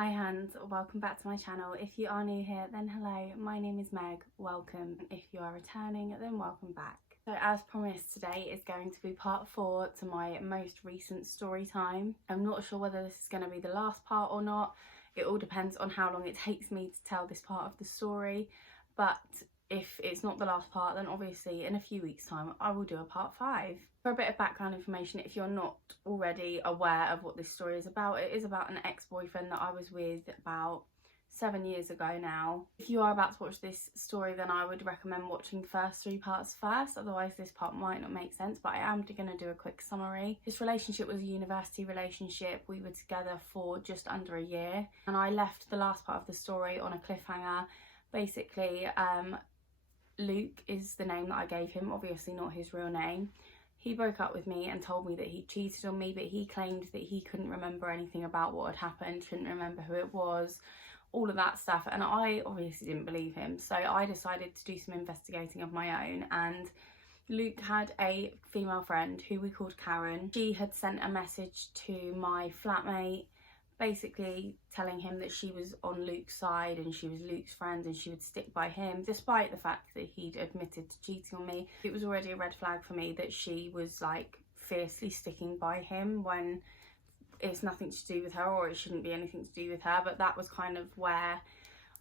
Hi hands, welcome back to my channel. If you are new here, then hello, my name is Meg, welcome. If you are returning, then welcome back. So as promised, today is going to be part 4 to my most recent story time. I'm not sure whether this is going to be the last part or not. It all depends on how long it takes me to tell this part of the story, but if it's not the last part, then obviously in a few weeks time I will do a part 5. For a bit of background information, if you're not already aware of what this story is about, it is about an ex-boyfriend that I was with about 7 years ago now. If you are about to watch this story, then I would recommend watching the first 3 parts first, otherwise this part might not make sense, but I am going to do a quick summary. This relationship was a university relationship. We were together for just under a year, and I left the last part of the story on a cliffhanger. Basically, Luke is the name that I gave him, obviously not his real name. He broke up with me and told me that he cheated on me, but he claimed that he couldn't remember anything about what had happened, couldn't remember who it was, all of that stuff, and I obviously didn't believe him. So I decided to do some investigating of my own, and Luke had a female friend who we called Karen. She had sent a message to my flatmate basically telling him that she was on Luke's side and she was Luke's friend and she would stick by him despite the fact that he'd admitted to cheating on me. It was already a red flag for me that she was like fiercely sticking by him when it's nothing to do with her, or it shouldn't be anything to do with her. But that was kind of where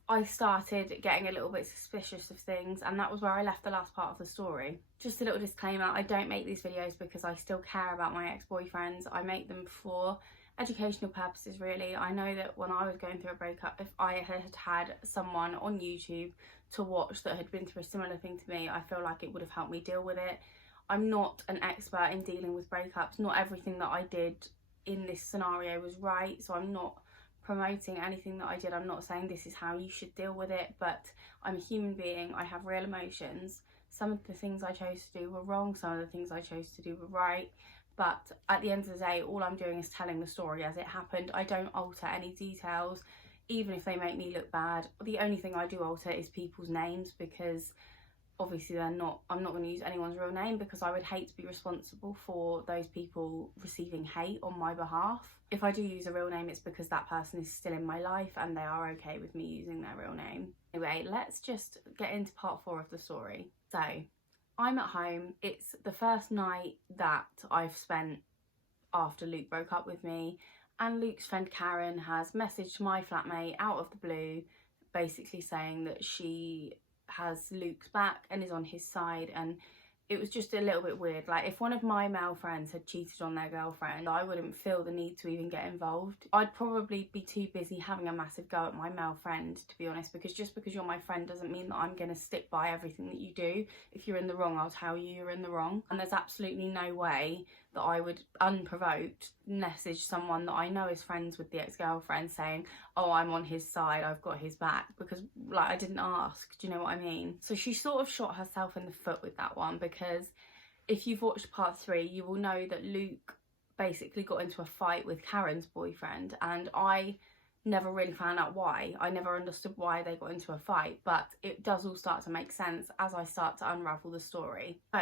I started getting a little bit suspicious of things, and that was where I left the last part of the story. Just a little disclaimer, I don't make these videos because I still care about my ex-boyfriends. I make them for educational purposes, really. I know that when I was going through a breakup, if I had had someone on YouTube to watch that had been through a similar thing to me, I feel like it would have helped me deal with it. I'm not an expert in dealing with breakups. Not everything that I did in this scenario was right, so I'm not promoting anything that I did. I'm not saying this is how you should deal with it, but I'm a human being. I have real emotions. Some of the things I chose to do were wrong, some of the things I chose to do were right. But at the end of the day, all I'm doing is telling the story as it happened. I don't alter any details, even if they make me look bad. The only thing I do alter is people's names, because obviously I'm not going to use anyone's real name, because I would hate to be responsible for those people receiving hate on my behalf. If I do use a real name, it's because that person is still in my life and they are okay with me using their real name. Anyway, let's just get into part 4 of the story. So I'm at home. It's the first night that I've spent after Luke broke up with me, and Luke's friend Karen has messaged my flatmate out of the blue, basically saying that she has Luke's back and is on his side. And it was just a little bit weird. Like, if one of my male friends had cheated on their girlfriend, I wouldn't feel the need to even get involved. I'd probably be too busy having a massive go at my male friend, to be honest, because just because you're my friend doesn't mean that I'm going to stick by everything that you do. If you're in the wrong, I'll tell you you're in the wrong. And there's absolutely no way that I would, unprovoked, message someone that I know is friends with the ex-girlfriend saying, oh, I'm on his side, I've got his back, because like I didn't ask. Do you know what I mean? So she sort of shot herself in the foot with that one, because if you've watched part 3, you will know that Luke basically got into a fight with Karen's boyfriend, and I never really found out why. I never understood why they got into a fight, but it does all start to make sense as I start to unravel the story. So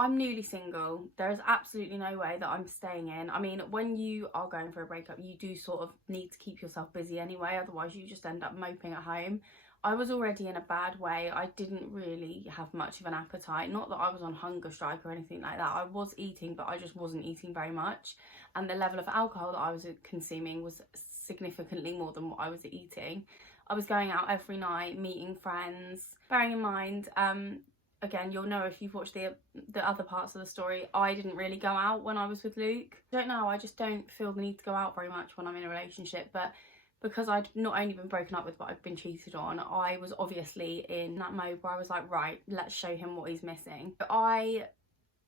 I'm newly single. There is absolutely no way that I'm staying in. I mean, when you are going for a breakup, you do sort of need to keep yourself busy anyway, otherwise you just end up moping at home. I was already in a bad way. I didn't really have much of an appetite. Not that I was on hunger strike or anything like that. I was eating, but I just wasn't eating very much. And the level of alcohol that I was consuming was significantly more than what I was eating. I was going out every night, meeting friends. Bearing in mind, again, you'll know if you've watched the other parts of the story, I didn't really go out when I was with Luke. I don't know, I just don't feel the need to go out very much when I'm in a relationship. But because I'd not only been broken up with, but I'd been cheated on, I was obviously in that mode where I was like, right, let's show him what he's missing. But I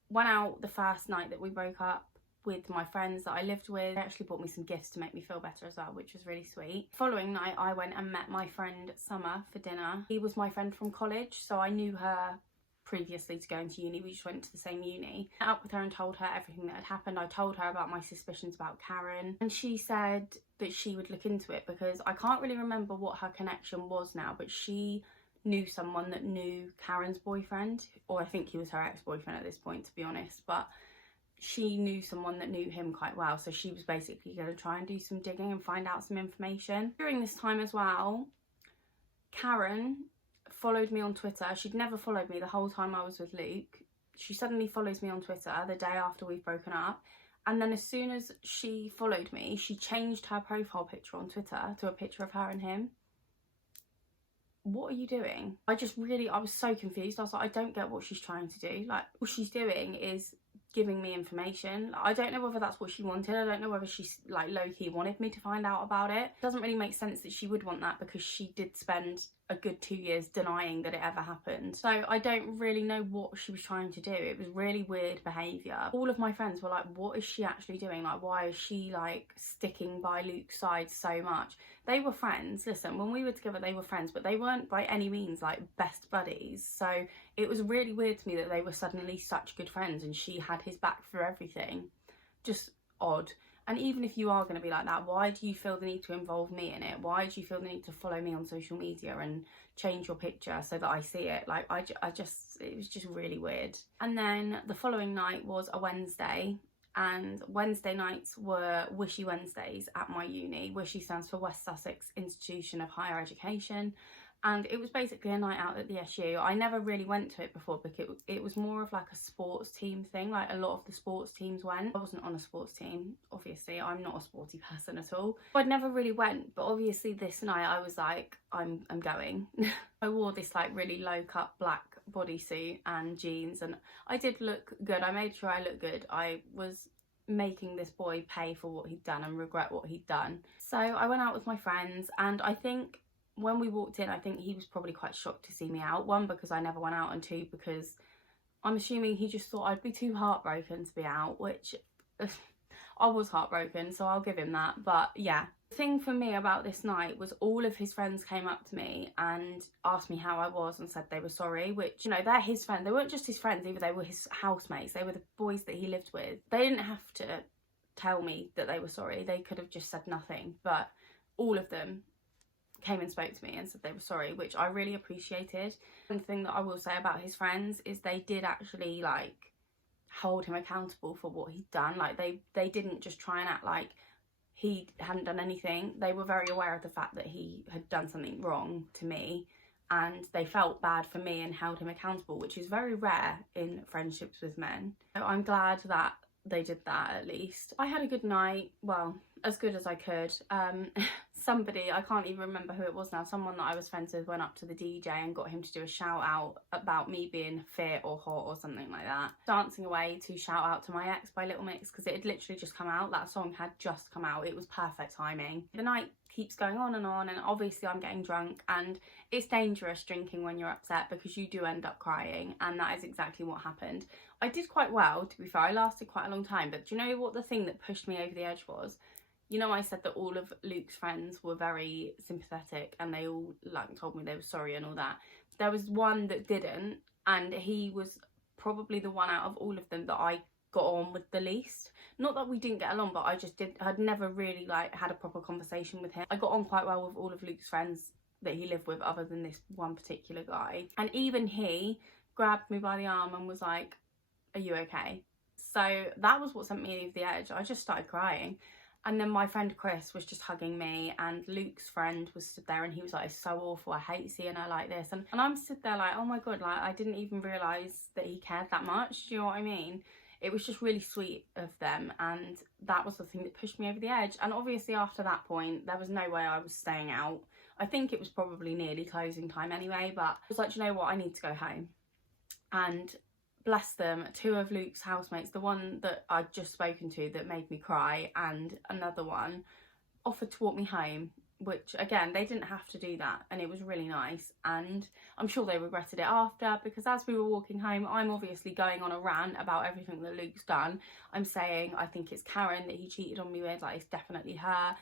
went out the first night that we broke up with my friends that I lived with. They actually bought me some gifts to make me feel better as well, which was really sweet. Following night, I went and met my friend Summer for dinner. She was my friend from college, so I knew her previously to going to uni. We just went to the same uni. I met up with her and told her everything that had happened. I told her about my suspicions about Karen, and she said that she would look into it, because I can't really remember what her connection was now, but she knew someone that knew Karen's boyfriend, or I think he was her ex-boyfriend at this point, to be honest. But she knew someone that knew him quite well, so she was basically going to try and do some digging and find out some information. During this time as well, Karen followed me on Twitter. She'd never followed me the whole time I was with Luke. She suddenly follows me on Twitter the day after we've broken up, and then as soon as she followed me, she changed her profile picture on Twitter to a picture of her and him. What are you doing? I was so confused. I was like, I don't get what she's trying to do. Like, all she's doing is giving me information. I don't know whether that's what she wanted. I don't know whether she's like low-key wanted me to find out about it. It doesn't really make sense that she would want that, because she did spend a good 2 years denying that it ever happened. So I don't really know what she was trying to do. It was really weird behaviour. All of my friends were like, what is she actually doing? Like, why is she like sticking by Luke's side so much? They were friends. Listen, when we were together, they were friends, but they weren't by any means like best buddies. So it was really weird to me that they were suddenly such good friends and she had his back for everything. Just odd. And even if you are going to be like that, why do you feel the need to involve me in it? Why do you feel the need to follow me on social media and change your picture so that I see it? Like, it was just really weird. And then the following night was a Wednesday, and Wednesday nights were Wishy Wednesdays at my uni. Wishy stands for West Sussex Institution of Higher Education. And it was basically a night out at the SU. I never really went to it before because it was more of like a sports team thing. Like, a lot of the sports teams went. I wasn't on a sports team, obviously. I'm not a sporty person at all. I'd never really went, but obviously this night I was like, I'm going. I wore this like really low cut black bodysuit and jeans, and I did look good. I made sure I looked good. I was making this boy pay for what he'd done and regret what he'd done. So I went out with my friends, and I think when we walked in, I think he was probably quite shocked to see me out. One, because I never went out, and two, because I'm assuming he just thought I'd be too heartbroken to be out, which I was heartbroken, so I'll give him that. But yeah, the thing for me about this night was all of his friends came up to me and asked me how I was and said they were sorry, which, you know, they're his friends. They weren't just his friends either, they were his housemates. They were the boys that he lived with. They didn't have to tell me that they were sorry. They could have just said nothing, but all of them came and spoke to me and said they were sorry, which I really appreciated. And the thing that I will say about his friends is they did actually like hold him accountable for what he'd done. Like, they didn't just try and act like he hadn't done anything. They were very aware of the fact that he had done something wrong to me, and they felt bad for me and held him accountable, which is very rare in friendships with men. So I'm glad that they did that. At least I had a good night, well, as good as I could. Somebody, I can't even remember who it was now, someone that I was friends with went up to the DJ and got him to do a shout out about me being fit or hot or something like that. Dancing Away to Shout Out to My Ex by Little Mix, because it had literally just come out. That song had just come out. It was perfect timing. The night keeps going on, and obviously I'm getting drunk, and it's dangerous drinking when you're upset because you do end up crying, and that is exactly what happened. I did quite well, to be fair. I lasted quite a long time, but do you know what the thing that pushed me over the edge was? You know, I said that all of Luke's friends were very sympathetic and they all like told me they were sorry and all that. There was one that didn't, and he was probably the one out of all of them that I got on with the least. Not that we didn't get along, but I'd never really like had a proper conversation with him. I got on quite well with all of Luke's friends that he lived with, other than this one particular guy. And even he grabbed me by the arm and was like, "Are you okay?" So that was what sent me over the edge. I just started crying. And then my friend Chris was just hugging me, and Luke's friend was stood there and he was like, "It's so awful, I hate seeing her like this." And I'm stood there like, oh my god, like I didn't even realise that he cared that much. Do you know what I mean? It was just really sweet of them, and that was the thing that pushed me over the edge. And obviously after that point, there was no way I was staying out. I think it was probably nearly closing time anyway, but I was like, you know what, I need to go home. And bless them, two of Luke's housemates, the one that I'd just spoken to that made me cry, and another one, offered to walk me home, which again, they didn't have to do that, and it was really nice. And I'm sure they regretted it after, because as we were walking home, I'm obviously going on a rant about everything that Luke's done. I'm saying I think it's Karen that he cheated on me with, like it's definitely her.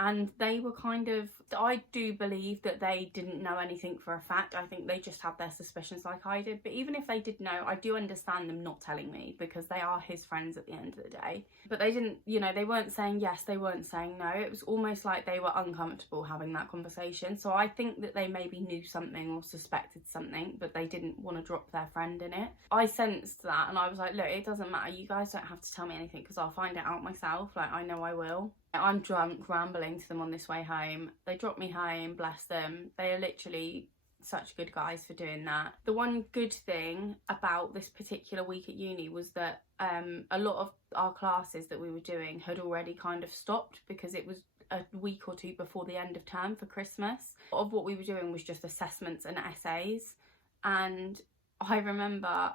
And they were kind of, I do believe that they didn't know anything for a fact. I think they just had their suspicions like I did. But even if they did know, I do understand them not telling me, because they are his friends at the end of the day. But they didn't, you know, they weren't saying yes, they weren't saying no. It was almost like they were uncomfortable having that conversation. So I think that they maybe knew something or suspected something, but they didn't want to drop their friend in it. I sensed that, and I was like, look, it doesn't matter. You guys don't have to tell me anything, because I'll find it out myself. Like, I know I will. I'm drunk, rambling to them on this way home. They dropped me home, bless them. They are literally such good guys for doing that. The one good thing about this particular week at uni was that a lot of our classes that we were doing had already kind of stopped, because it was a week or two before the end of term for Christmas. A lot of what we were doing was just assessments and essays. And I remember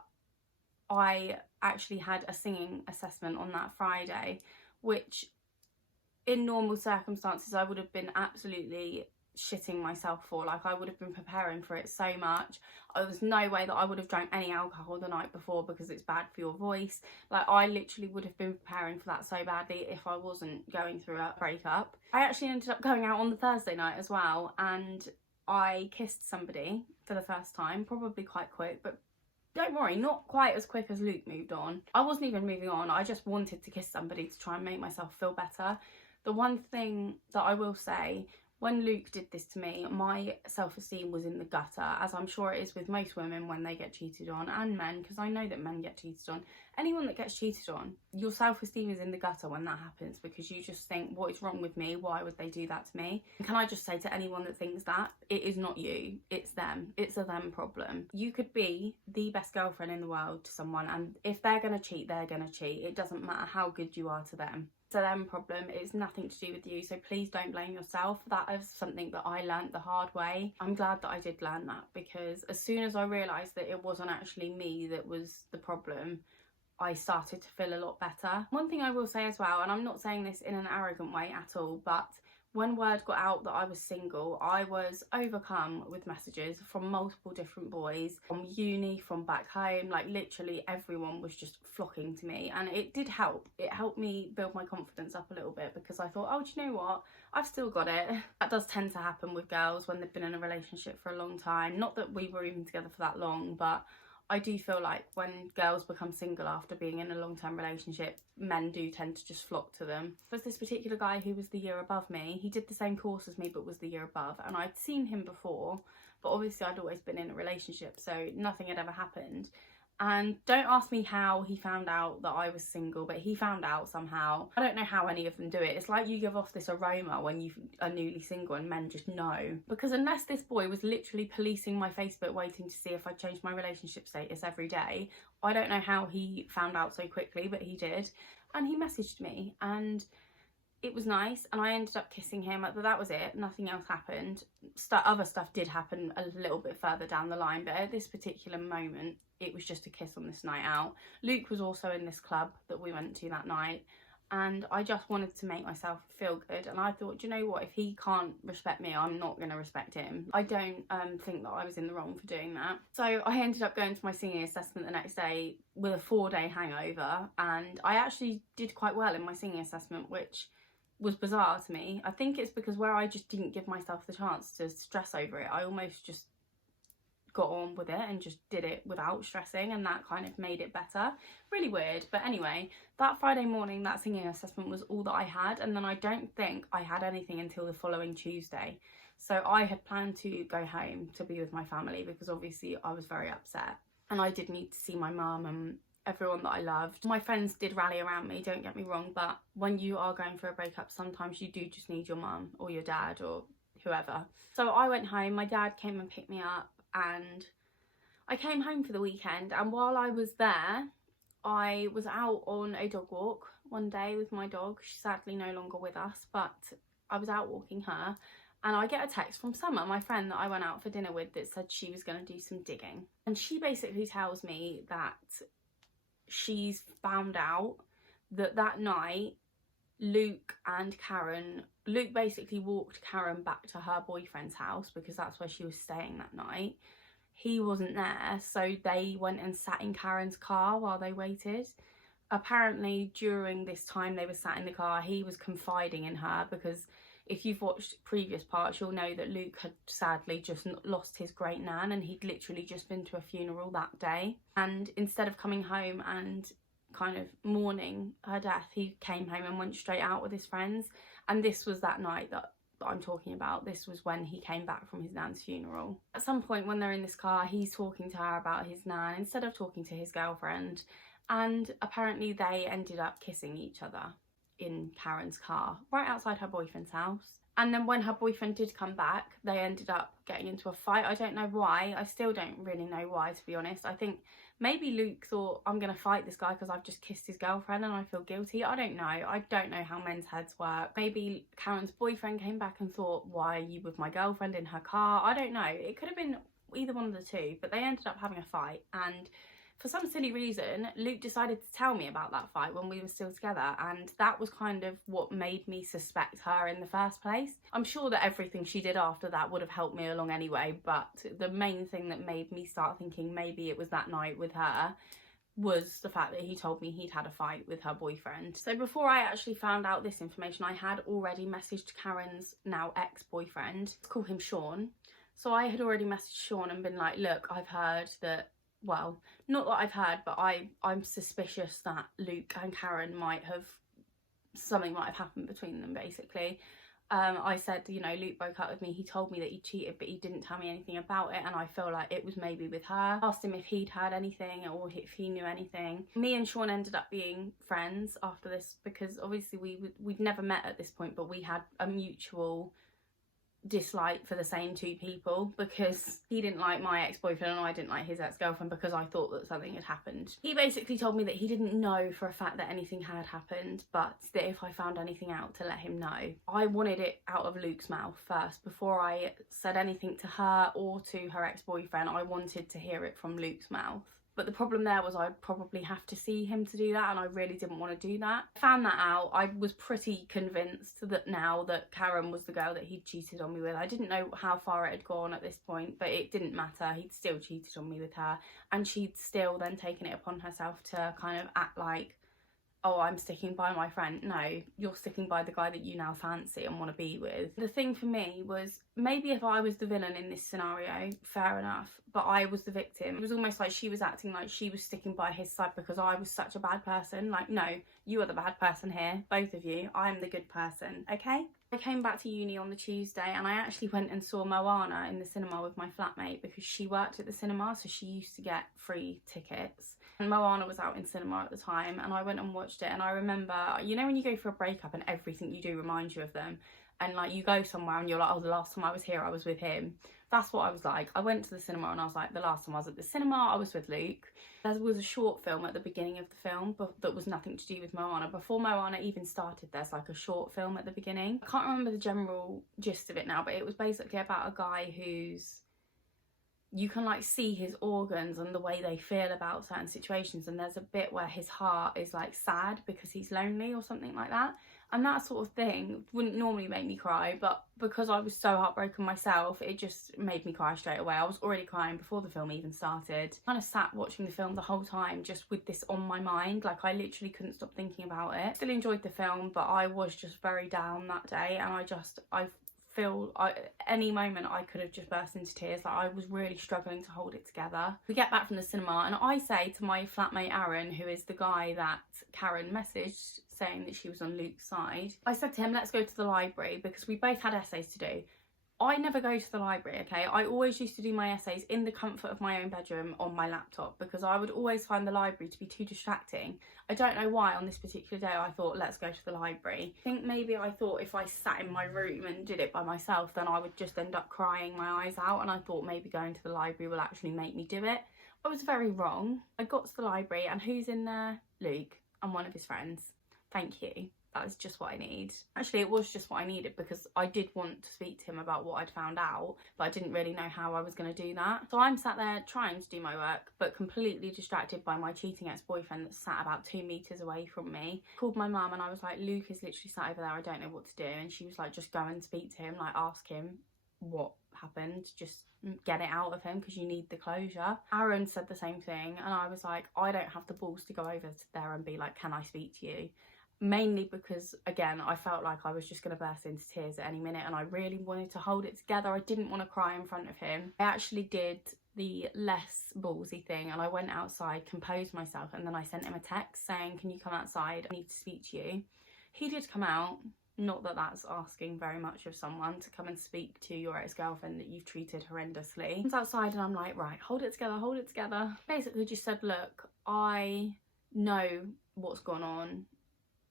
I actually had a singing assessment on that Friday, which in normal circumstances I would have been absolutely shitting myself for. Like, I would have been preparing for it so much. There was no way that I would have drank any alcohol the night before, because it's bad for your voice. Like, I literally would have been preparing for that so badly if I wasn't going through a breakup. I actually ended up going out on the Thursday night as well, and I kissed somebody for the first time, probably quite quick, but don't worry, not quite as quick as Luke moved on. I wasn't even moving on, I just wanted to kiss somebody to try and make myself feel better. The one thing that I will say, when Luke did this to me, my self-esteem was in the gutter, as I'm sure it is with most women when they get cheated on, and men, because I know that men get cheated on. Anyone that gets cheated on, your self-esteem is in the gutter when that happens, because you just think, what is wrong with me? Why would they do that to me? And can I just say to anyone that thinks that, it is not you, it's them. It's a them problem. You could be the best girlfriend in the world to someone, and if they're going to cheat, they're going to cheat. It doesn't matter how good you are to them. It's a them problem. It's nothing to do with you, so please don't blame yourself. That is something that I learnt the hard way. I'm glad that I did learn that, because as soon as I realised that it wasn't actually me that was the problem, I started to feel a lot better. One thing I will say as well, and I'm not saying this in an arrogant way at all, but when word got out that I was single, I was overcome with messages from multiple different boys, from uni, from back home. Like, literally everyone was just flocking to me, and it did help. It helped me build my confidence up a little bit, because I thought, oh, do you know what? I've still got it. That does tend to happen with girls when they've been in a relationship for a long time. Not that we were even together for that long, but I do feel like when girls become single after being in a long-term relationship, men do tend to just flock to them. There was this particular guy who was the year above me. He did the same course as me but was the year above, and I'd seen him before, but obviously I'd always been in a relationship, so nothing had ever happened. And don't ask me how he found out that I was single, but he found out somehow. I don't know how any of them do it. It's like you give off this aroma when you are newly single, and men just know. Because unless this boy was literally policing my Facebook waiting to see if I changed my relationship status every day, I don't know how he found out so quickly, but he did. And he messaged me, and it was nice, and I ended up kissing him, but that was it. Nothing else happened. Other stuff did happen a little bit further down the line, but at this particular moment, it was just a kiss on this night out. Luke was also in this club that we went to that night, and I just wanted to make myself feel good, and I thought, do you know what, if he can't respect me, I'm not going to respect him. I don't think that I was in the wrong for doing that. So I ended up going to my singing assessment the next day with a 4-day hangover, and I actually did quite well in my singing assessment, which was bizarre to me. I think it's because where I just didn't give myself the chance to stress over it, I almost just got on with it and just did it without stressing, and that kind of made it better. Really weird. But anyway, that Friday morning, that singing assessment was all that I had, and then I don't think I had anything until the following Tuesday. So I had planned to go home to be with my family, because obviously I was very upset, and I did need to see my mum and everyone that I loved. My friends did rally around me, don't get me wrong, but when you are going through a breakup, sometimes you do just need your mum or your dad or whoever. So I went home, my dad came and picked me up, and I came home for the weekend. And while I was there, I was out on a dog walk one day with my dog. She's sadly no longer with us, but I was out walking her, and I get a text from Summer, my friend that I went out for dinner with, that said she was going to do some digging. And she basically tells me that she's found out that night Luke basically walked Karen back to her boyfriend's house, because that's where she was staying that night. He wasn't there, so they went and sat in Karen's car while they waited. Apparently during this time they were sat in the car, he was confiding in her, because if you've watched previous parts, you'll know that Luke had sadly just lost his great nan, and he'd literally just been to a funeral that day. And instead of coming home and kind of mourning her death, he came home and went straight out with his friends. And this was that night that I'm talking about. This was when he came back from his nan's funeral. At some point when they're in this car, he's talking to her about his nan instead of talking to his girlfriend, and apparently they ended up kissing each other in Karen's car right outside her boyfriend's house. And then when her boyfriend did come back, they ended up getting into a fight. I don't know why. I still don't really know why, to be honest. I think maybe Luke thought, I'm going to fight this guy because I've just kissed his girlfriend and I feel guilty. I don't know. I don't know how men's heads work. Maybe Karen's boyfriend came back and thought, why are you with my girlfriend in her car? I don't know. It could have been either one of the two, but they ended up having a fight. And for some silly reason, Luke decided to tell me about that fight when we were still together, and that was kind of what made me suspect her in the first place. I'm sure that everything she did after that would have helped me along anyway, but the main thing that made me start thinking maybe it was that night with her was the fact that he told me he'd had a fight with her boyfriend. So before I actually found out this information, I had already messaged Karen's now ex-boyfriend. Let's call him Sean. So I had already messaged Sean and been like, look, I've heard that, well, not that I've heard, but I'm suspicious that Luke and Karen something might have happened between them, basically. I said, you know, Luke broke up with me. He told me that he cheated, but he didn't tell me anything about it, and I feel like it was maybe with her. Asked him if he'd heard anything or if he knew anything. Me and Sean ended up being friends after this because obviously we'd never met at this point, but we had a mutual dislike for the same two people, because he didn't like my ex-boyfriend and I didn't like his ex-girlfriend because I thought that something had happened. He basically told me that he didn't know for a fact that anything had happened, but that if I found anything out to let him know. I wanted it out of Luke's mouth first before I said anything to her or to her ex-boyfriend. I wanted to hear it from Luke's mouth. But the problem there was I'd probably have to see him to do that, and I really didn't want to do that. I found that out. I was pretty convinced that now that Karen was the girl that he'd cheated on me with. I didn't know how far it had gone at this point, but it didn't matter. He'd still cheated on me with her, and she'd still then taken it upon herself to kind of act like, oh, I'm sticking by my friend. No, you're sticking by the guy that you now fancy and want to be with. The thing for me was, maybe if I was the villain in this scenario, fair enough, but I was the victim. It was almost like she was acting like she was sticking by his side because I was such a bad person. Like, no, you are the bad person here, both of you. I'm the good person, okay? I came back to uni on the Tuesday and I actually went and saw Moana in the cinema with my flatmate because she worked at the cinema, so she used to get free tickets. And Moana was out in cinema at the time, and I went and watched it, and I remember, you know when you go for a breakup and everything you do reminds you of them, and like you go somewhere and you're like, oh, the last time I was here I was with him. That's what I was like. I went to the cinema and I was like, the last time I was at the cinema I was with Luke. There was a short film at the beginning of the film that was nothing to do with Moana. Before Moana even started, there's like a short film at the beginning. I can't remember the general gist of it now, but it was basically about a guy who's, you can like see his organs and the way they feel about certain situations, and there's a bit where his heart is like sad because he's lonely or something like that, and that sort of thing wouldn't normally make me cry, but because I was so heartbroken myself, it just made me cry straight away. I was already crying before the film even started. I kind of sat watching the film the whole time just with this on my mind, like I literally couldn't stop thinking about it. Still enjoyed the film, but I was just very down that day, and I feel any moment I could have just burst into tears. Like I was really struggling to hold it together. We get back from the cinema and I say to my flatmate Aaron, who is the guy that Karen messaged saying that she was on Luke's side, I said to him, let's go to the library, because we both had essays to do. I never go to the library, okay? I always used to do my essays in the comfort of my own bedroom on my laptop, because I would always find the library to be too distracting. I don't know why on this particular day I thought, let's go to the library. I think maybe I thought if I sat in my room and did it by myself, then I would just end up crying my eyes out, and I thought maybe going to the library will actually make me do it. I was very wrong. I got to the library and who's in there? Luke and one of his friends. Thank you. That was just what I need. Actually, it was just what I needed, because I did want to speak to him about what I'd found out, but I didn't really know how I was going to do that. So I'm sat there trying to do my work, but completely distracted by my cheating ex-boyfriend that sat about 2 meters away from me. Called my mum and I was like, Luke is literally sat over there, I don't know what to do. And she was like, just go and speak to him, like ask him what happened, just get it out of him because you need the closure. Aaron said the same thing, and I was like, I don't have the balls to go over there and be like, can I speak to you? mainly because, again, I felt like I was just going to burst into tears at any minute, and I really wanted to hold it together. I didn't want to cry in front of him. I actually did the less ballsy thing, and I went outside, composed myself, and then I sent him a text saying, can you come outside? I need to speak to you. He did come out. Not that that's asking very much of someone, to come and speak to your ex-girlfriend that you've treated horrendously. He was outside and I'm like, right, hold it together, hold it together. Basically just said, look, I know what's gone on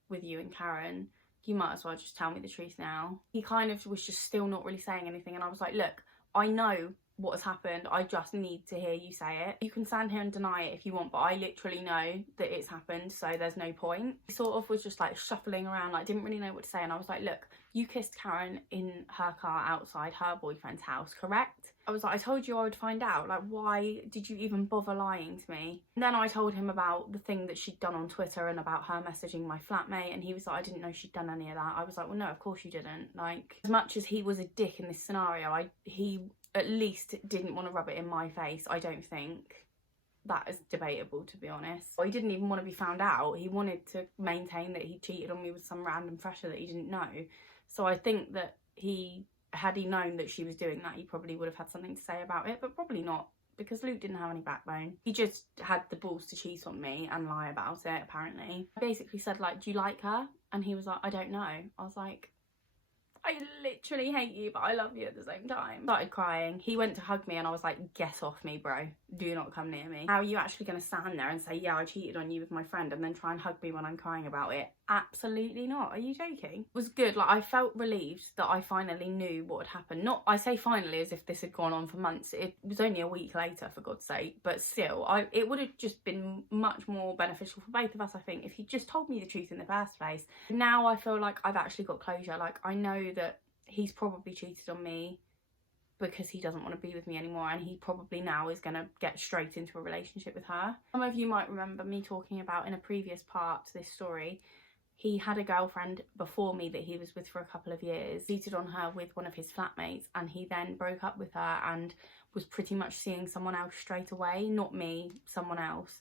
with you and Karen. You might as well just tell me the truth now. He kind of was just still not really saying anything, and I was like, look, I know what has happened, I just need to hear you say it. You can stand here and deny it if you want, but I literally know that it's happened, so there's no point. He sort of was just like shuffling around, like didn't really know what to say, and I was like, look, you kissed Karen in her car outside her boyfriend's house, correct? I was like, I told you I would find out, like why did you even bother lying to me? And then I told him about the thing that she'd done on Twitter and about her messaging my flatmate, and he was like, I didn't know she'd done any of that. I was like, well no, of course you didn't. Like, as much as he was a dick in this scenario, he at least didn't want to rub it in my face. I don't think that is debatable, to be honest. He didn't even want to be found out. He wanted to maintain that he cheated on me with some random fresher that he didn't know. So I think that had he known that she was doing that, he probably would have had something to say about it, but probably not, because Luke didn't have any backbone. He just had the balls to cheat on me and lie about it, apparently. I basically said, like, do you like her? And he was like, I don't know. I was like, I literally hate you, but I love you at the same time. Started crying. He went to hug me and I was like, get off me, bro. Do not come near me. How are you actually going to stand there and say, yeah, I cheated on you with my friend, and then try and hug me when I'm crying about it? Absolutely not. Are you joking? It was good. Like, I felt relieved that I finally knew what had happened. Not, I say finally as if this had gone on for months. It was only a week later, for God's sake. But still, it would have just been much more beneficial for both of us, I think, if he just told me the truth in the first place. Now I feel like I've actually got closure. Like, I know that he's probably cheated on me because he doesn't want to be with me anymore, and he probably now is going to get straight into a relationship with her. Some of you might remember me talking about in a previous part to this story, he had a girlfriend before me that he was with for a couple of years, cheated on her with one of his flatmates, and he then broke up with her and was pretty much seeing someone else straight away. Not me, someone else.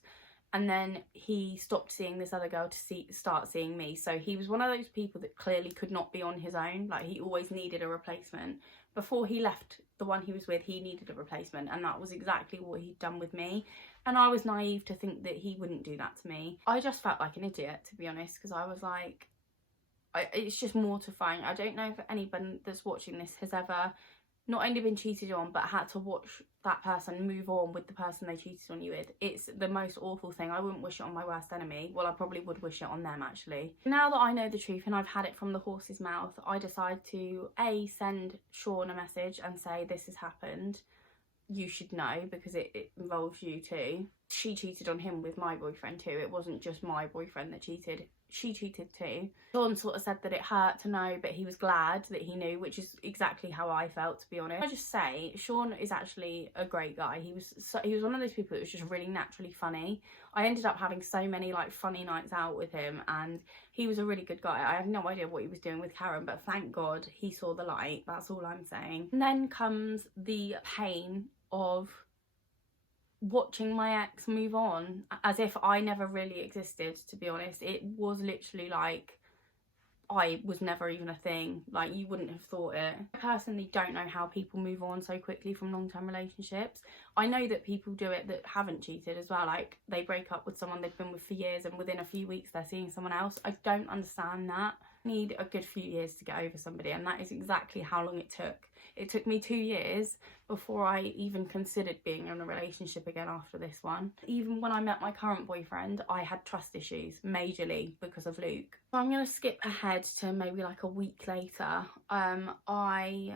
And then he stopped seeing this other girl to start seeing me. So he was one of those people that clearly could not be on his own. Like, he always needed a replacement. Before he left the one he was with, he needed a replacement, and that was exactly what he'd done with me. And I was naive to think that he wouldn't do that to me. I just felt like an idiot, to be honest, because I was like, it's just mortifying. I don't know if anyone that's watching this has ever not only been cheated on, but had to watch that person move on with the person they cheated on you with. It's the most awful thing. I wouldn't wish it on my worst enemy. Well, I probably would wish it on them, actually. Now that I know the truth and I've had it from the horse's mouth, I decide to send Sean a message and say, this has happened. You should know, because it involves you too. She cheated on him with my boyfriend too. It wasn't just my boyfriend that cheated. She cheated too. Sean sort of said that it hurt to know, but he was glad that he knew, which is exactly how I felt, to be honest. I just say, Sean is actually a great guy. He was one of those people that was just really naturally funny. I ended up having so many like funny nights out with him, and he was a really good guy. I have no idea what he was doing with Karen, but thank God he saw the light. That's all I'm saying. And then comes the pain of watching my ex move on as if I never really existed, to be honest. It was literally like I was never even a thing. Like, you wouldn't have thought it. I personally don't know how people move on so quickly from long-term relationships. I know that people do it that haven't cheated as well. Like, they break up with someone they've been with for years and within a few weeks they're seeing someone else. I don't understand that. I need a good few years to get over somebody, and that is exactly how long it took. It took me 2 years before I even considered being in a relationship again after this one. Even when I met my current boyfriend, I had trust issues, majorly, because of Luke. So I'm going to skip ahead to maybe like a week later. I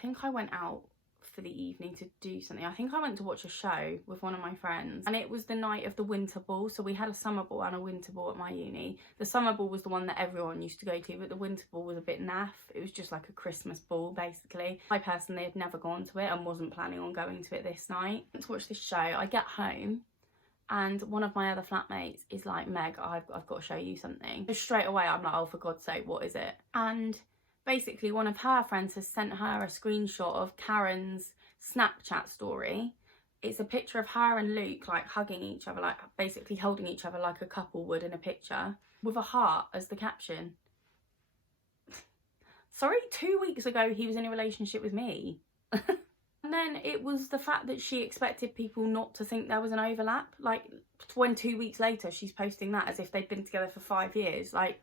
think I went out for the evening to do something. I think I went to watch a show with one of my friends, and it was the night of the winter ball. So we had a summer ball and a winter ball at my uni. The summer ball was the one that everyone used to go to, but the winter ball was a bit naff. It was just like a Christmas ball, basically. I personally had never gone to it and wasn't planning on going to it this night. To watch this show, I get home and one of my other flatmates is like, Meg, I've got to show you something. So straight away I'm like, oh, for God's sake, what is it? And basically one of her friends has sent her a screenshot of Karen's Snapchat story It's a picture of her and Luke like hugging each other, like basically holding each other like a couple would in a picture, with a heart as the caption. Sorry, 2 weeks ago he was in a relationship with me. And then it was the fact that she expected people not to think there was an overlap. Like, when 2 weeks later she's posting that as if they'd been together for 5 years. Like,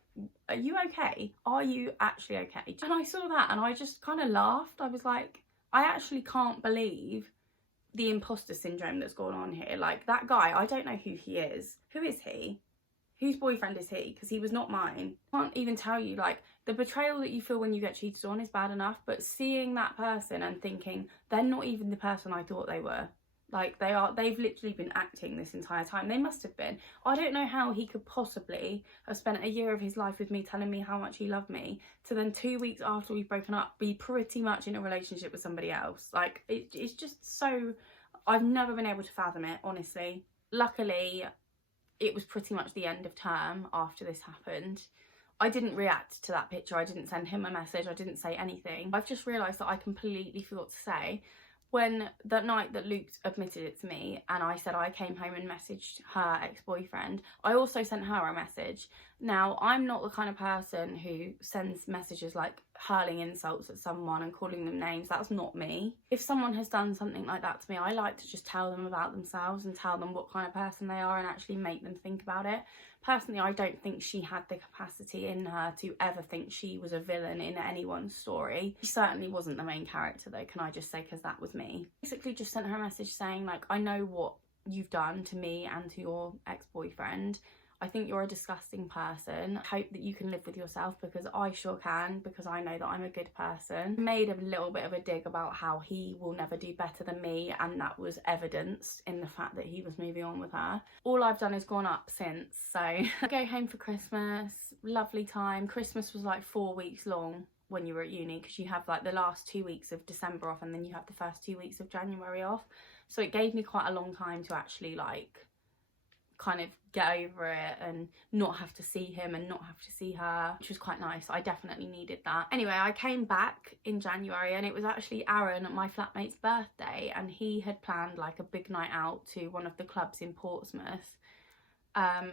are you okay? Are you actually okay? And I saw that and I just kind of laughed. I was like, I actually can't believe the imposter syndrome that's going on here. Like, that guy, I don't know who he is. Who is he? Whose boyfriend is he? Because he was not mine. I can't even tell you, like, the betrayal that you feel when you get cheated on is bad enough, but seeing that person and thinking they're not even the person I thought they were. Like, they've literally been acting this entire time. They must have been. I don't know how he could possibly have spent a year of his life with me telling me how much he loved me, to then 2 weeks after we've broken up be pretty much in a relationship with somebody else. Like, it's just so... I've never been able to fathom it, honestly. Luckily, it was pretty much the end of term after this happened. I didn't react to that picture. I didn't send him a message. I didn't say anything. I've just realised that I completely forgot to say, when that night that Luke admitted it to me and I said I came home and messaged her ex-boyfriend, I also sent her a message. Now, I'm not the kind of person who sends messages like hurling insults at someone and calling them names. That's not me. If someone has done something like that to me, I like to just tell them about themselves and tell them what kind of person they are and actually make them think about it. Personally, I don't think she had the capacity in her to ever think she was a villain in anyone's story. She certainly wasn't the main character though, can I just say, because that was me. Basically just sent her a message saying, like, I know what you've done to me and to your ex-boyfriend. I think you're a disgusting person. I hope that you can live with yourself, because I sure can, because I know that I'm a good person. Made a little bit of a dig about how he will never do better than me, and that was evidenced in the fact that he was moving on with her. All I've done is gone up since, so I go home for Christmas, lovely time. Christmas was like 4 weeks long when you were at uni, because you have like the last 2 weeks of December off and then you have the first 2 weeks of January off. So it gave me quite a long time to actually like kind of get over it and not have to see him and not have to see her, which was quite nice. I definitely needed that. Anyway, I came back in January and it was actually Aaron, my flatmate's birthday, and he had planned like a big night out to one of the clubs in Portsmouth.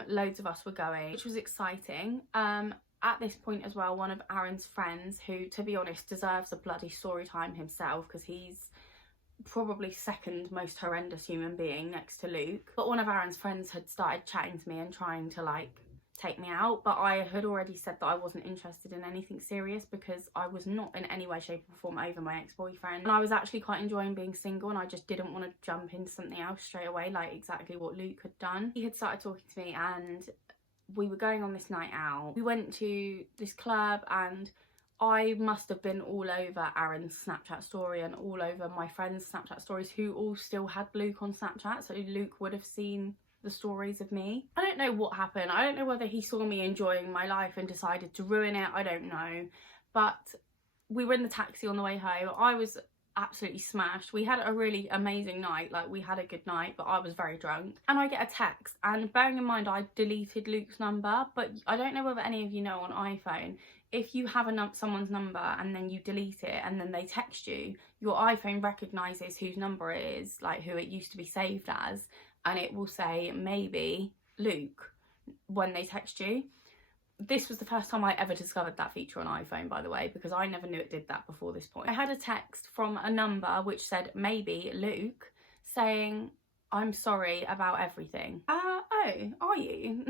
Loads of us were going, which was exciting. At this point as well, one of Aaron's friends, who to be honest deserves a bloody story time himself, because he's probably second most horrendous human being next to Luke, but one of Aaron's friends had started chatting to me and trying to like take me out, but I had already said that I wasn't interested in anything serious because I was not in any way, shape or form over my ex-boyfriend, and I was actually quite enjoying being single, and I just didn't want to jump into something else straight away, like exactly what Luke had done. He had started talking to me and we were going on this night out. We went to this club and I must have been all over Aaron's Snapchat story and all over my friends' Snapchat stories, who all still had Luke on Snapchat, so Luke would have seen the stories of me. I don't know what happened. I don't know whether he saw me enjoying my life and decided to ruin it. I don't know. But we were in the taxi on the way home. I was absolutely smashed. We had a really amazing night, like we had a good night, but I was very drunk. And I get a text, and bearing in mind I deleted Luke's number, but I don't know whether any of you know on iPhone, if you have someone's number and then you delete it and then they text you, your iPhone recognises whose number it is, like who it used to be saved as, and it will say maybe Luke when they text you. This was the first time I ever discovered that feature on iPhone, by the way, because I never knew it did that before this point. I had a text from a number which said maybe Luke, saying, I'm sorry about everything. Oh, are you?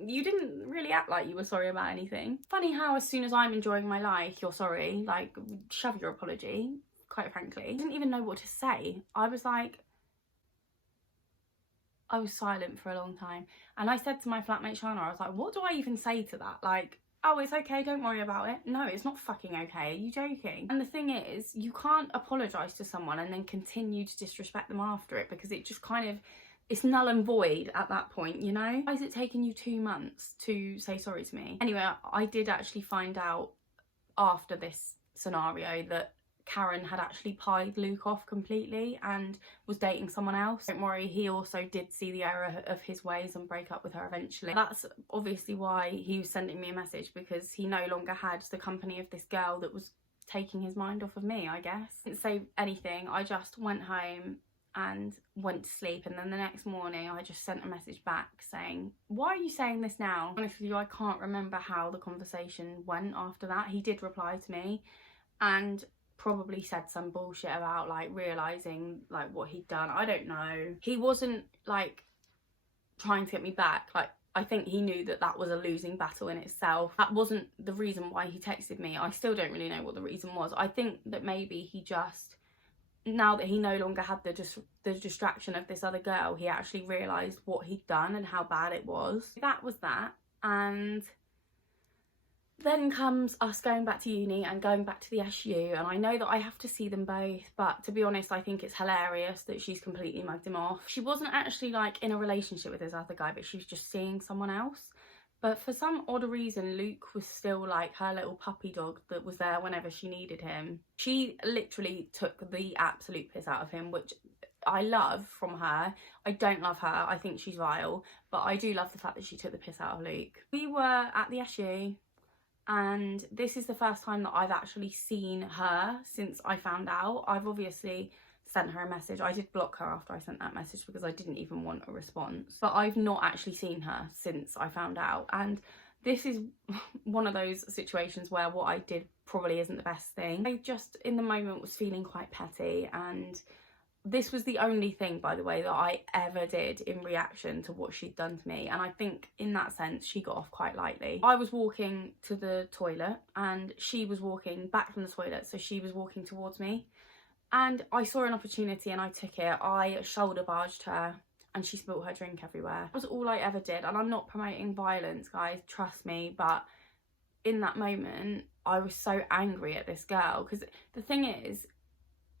You didn't really act like you were sorry about anything. Funny how as soon as I'm enjoying my life, you're sorry, like shove your apology, quite frankly. I didn't even know what to say. I was silent for a long time, and I said to my flatmate Shana, I was like, what do I even say to that? Like, oh, it's okay, don't worry about it. No, it's not fucking okay. Are you joking? And the thing is, you can't apologise to someone and then continue to disrespect them after it, because it just kind of, it's null and void at that point, you know? Why is it taking you 2 months to say sorry to me? Anyway, I did actually find out after this scenario that Karen had actually pied Luke off completely and was dating someone else. Don't worry, he also did see the error of his ways and break up with her eventually. That's obviously why he was sending me a message, because he no longer had the company of this girl that was taking his mind off of me, I guess. Didn't say anything. I just went home and went to sleep, and then the next morning I just sent a message back saying, why are you saying this now? Honestly, I can't remember how the conversation went after that. He did reply to me and probably said some bullshit about like realising like what he'd done. I don't know. He wasn't like trying to get me back. Like, I think he knew that that was a losing battle in itself. That wasn't the reason why he texted me. I still don't really know what the reason was. I think that maybe he just, now that he no longer had the distraction of this other girl, he actually realised what he'd done and how bad it was. That was that. And then comes us going back to uni and going back to the SU, and I know that I have to see them both, but to be honest, I think it's hilarious that she's completely mugged him off. She wasn't actually like in a relationship with this other guy, but she was just seeing someone else. But for some odd reason, Luke was still like her little puppy dog that was there whenever she needed him. She literally took the absolute piss out of him, which I love from her. I don't love her. I think she's vile, but I do love the fact that she took the piss out of Luke. We were at the SU, and this is the first time that I've actually seen her since I found out. I've obviously sent her a message. I did block her after I sent that message because I didn't even want a response. But I've not actually seen her since I found out. And this is one of those situations where what I did probably isn't the best thing. I just, in the moment, was feeling quite petty, and this was the only thing, by the way, that I ever did in reaction to what she'd done to me. And I think in that sense, she got off quite lightly. I was walking to the toilet and she was walking back from the toilet. So she was walking towards me and I saw an opportunity and I took it. I shoulder barged her and she spilled her drink everywhere. That was all I ever did. And I'm not promoting violence, guys, trust me. But in that moment, I was so angry at this girl, because the thing is,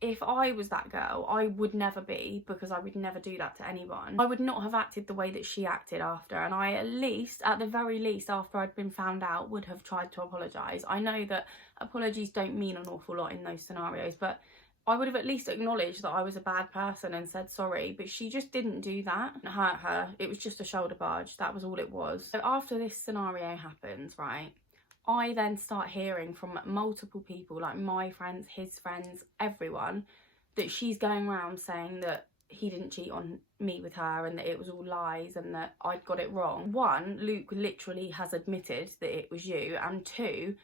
if I was that girl, I would never be, because I would never do that to anyone. I would not have acted the way that she acted after, and I at the very least, after I'd been found out, would have tried to apologise. I know that apologies don't mean an awful lot in those scenarios, but I would have at least acknowledged that I was a bad person and said sorry, but she just didn't do that. It hurt her. It was just a shoulder barge. That was all it was. So after this scenario happens, right, I then start hearing from multiple people, like my friends, his friends, everyone, that she's going around saying that he didn't cheat on me with her and that it was all lies and that I'd got it wrong. One, Luke literally has admitted that it was you. And two,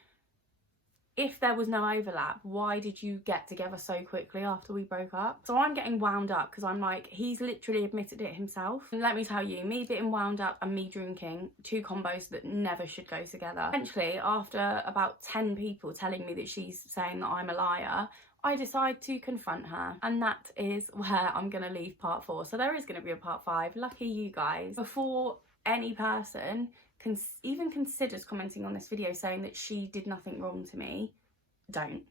if there was no overlap, why did you get together so quickly after we broke up? So I'm getting wound up because I'm like, he's literally admitted it himself. And let me tell you, me getting wound up and me drinking, two combos that never should go together. Eventually, after about 10 people telling me that she's saying that I'm a liar, I decide to confront her. And that is where I'm going to leave part 4. So there is going to be a part 5. Lucky you guys. Before any person even considers commenting on this video saying that she did nothing wrong to me, don't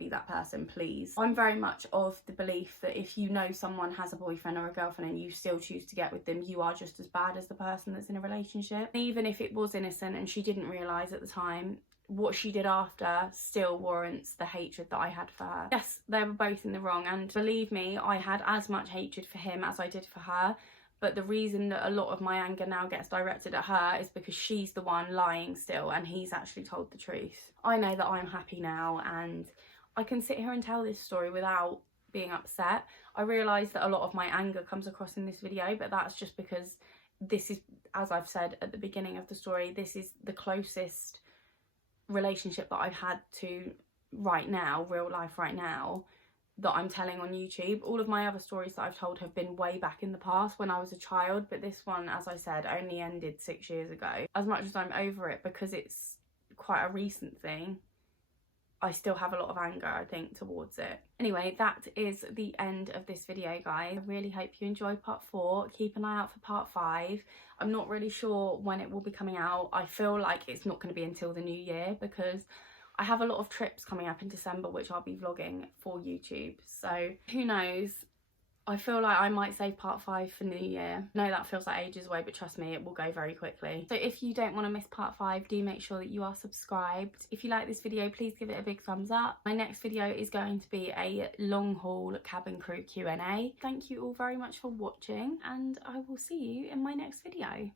be that person, please. I'm very much of the belief that if you know someone has a boyfriend or a girlfriend and you still choose to get with them, you are just as bad as the person that's in a relationship. Even if it was innocent and she didn't realise at the time, what she did after still warrants the hatred that I had for her. Yes, they were both in the wrong, and believe me, I had as much hatred for him as I did for her. But the reason that a lot of my anger now gets directed at her is because she's the one lying still and he's actually told the truth. I know that I'm happy now and I can sit here and tell this story without being upset. I realise that a lot of my anger comes across in this video, but that's just because this is, as I've said at the beginning of the story, this is the closest relationship that I've had to right now, real life right now, that I'm telling on YouTube. All of my other stories that I've told have been way back in the past when I was a child, but this one, as I said, only ended 6 years ago. As much as I'm over it because it's quite a recent thing, I still have a lot of anger, I think, towards it. Anyway, that is the end of this video, guys. I really hope you enjoyed part 4. Keep an eye out for part 5. I'm not really sure when it will be coming out. I feel like it's not going to be until the new year because I have a lot of trips coming up in December which I'll be vlogging for YouTube. So who knows? I feel like I might save part 5 for New Year. I know that feels like ages away, but trust me, it will go very quickly. So if you don't want to miss part 5, do make sure that you are subscribed. If you like this video, please give it a big thumbs up. My next video is going to be a long haul cabin crew Q&A. Thank you all very much for watching and I will see you in my next video.